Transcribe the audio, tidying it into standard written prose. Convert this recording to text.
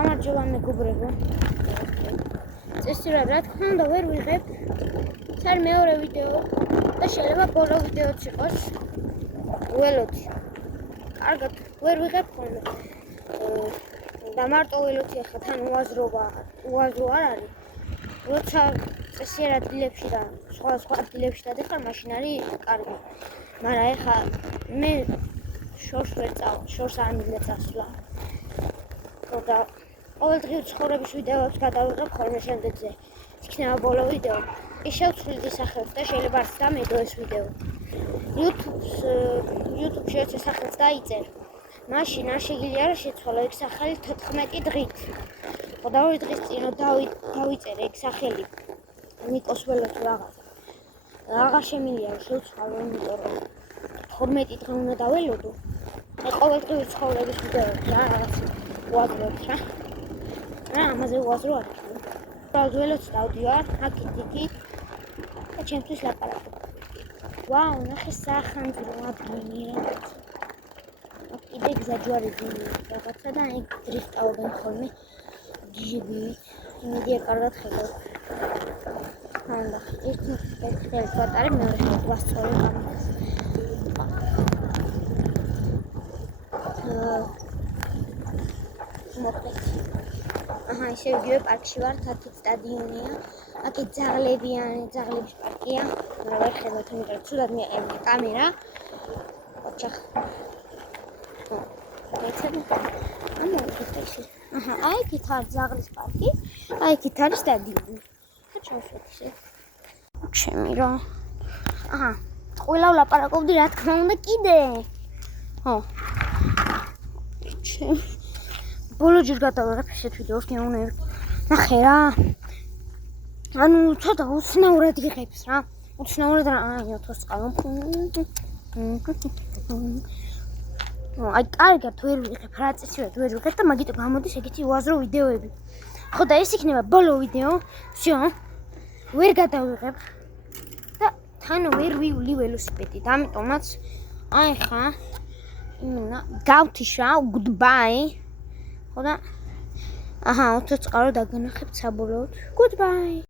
გამარჯობა მეგობრებო. წესრიგად რა თქმა უნდა ვერ ვიღებ. ეს არის მეორე ვიდეო და შეიძლება ბოლო ვიდეოც იყოს. ველოდი. კარგად ვერ ვიღებ ხოლმე. და მარტო ველოდი ახლა თან უაზრო არ არის. როცა წესრიგად დილებში და სხვა დილებში დადიხარ, მაშინ არის კარგი. მაგრამ ახლა მე შორს ვერ წავალ, შორს არ მინდა წასვლა. და ყოველდღიური ცხოვრების ვიდეოებს გადავიღებ ხოლმე შემდეგზე. იქნება ბოლო ვიდეო. ის შევცვლით ის სახელს და შეიძლება არც დამედო ეს ვიდეო. YouTube-ში ეს სახელს დაიწერ. მაშინ არ შეგიძლია რა შეცვალო ეგ სახელი 14 დღით. ხო და 2 დღის წინ დავიწერე ეგ სახელი. ნიკოს ველოთ აღარ შემიძლია შევცვალო, იმიტომ რომ 12 დღე უნდა დაველოდო. აი ყოველდღიური ცხოვრების ვიდეოები რა რაღაც უაზროებს რა. ამაზე უაზრო არის. უბრალოდ ველოც დავდივარ, აქ-იქით და ჩემთვის ლაპარაკობ. ვაუ, ნახე სახანძრო ადგილი. კიდე გზაჯვარედი რაღაცა და ეგ დრიფტავდნენ ხოლმე ჯიბით. იმედია კარგად ხედავ. ანდა ერთი ხელს ვატარებ, მეორე ხელს ვასწორებ ამას. ისე ვიდეო პარკში ვარ, აქეთ სტადიონია, აქეთ ძაღლების პარკია. მაგრამ ვერ ხედავთ, იმიტომ რომ ცუდად მიაყენე კამერა. ოჩახ. აი იქით არის ძაღლის პარკი, აი იქით არის სტადიონი. და ჩავშვეთ ისე. ჩემი რა. ყველა ვლაპარაკობდი რა თქმა უნდა კიდე. ხო. ბოლო ჯერ გადავიღებ ესეთ ვიდეოს გეუნები. ნახე რა. ანუ ცოტა უცნაურად იღებს რა. უცნაურად რა ოთოს წყალო. აი კარგად ვერ ვიღებ რა წესრიგად ვერ ვიღებ და მაგიტო გამოდის ეგეთი უაზრო ვიდეოები. ხო და ეს იქნება ბოლო ვიდეო. всё. ვერ გადავიღებ და თან ვერ ვივლი ველოსიპედით. ამიტომაც აი ხა გავთიშა, goodbye. ხო და ოთოს წყალო დაგანახებთ საბოლოოდ. Goodbye.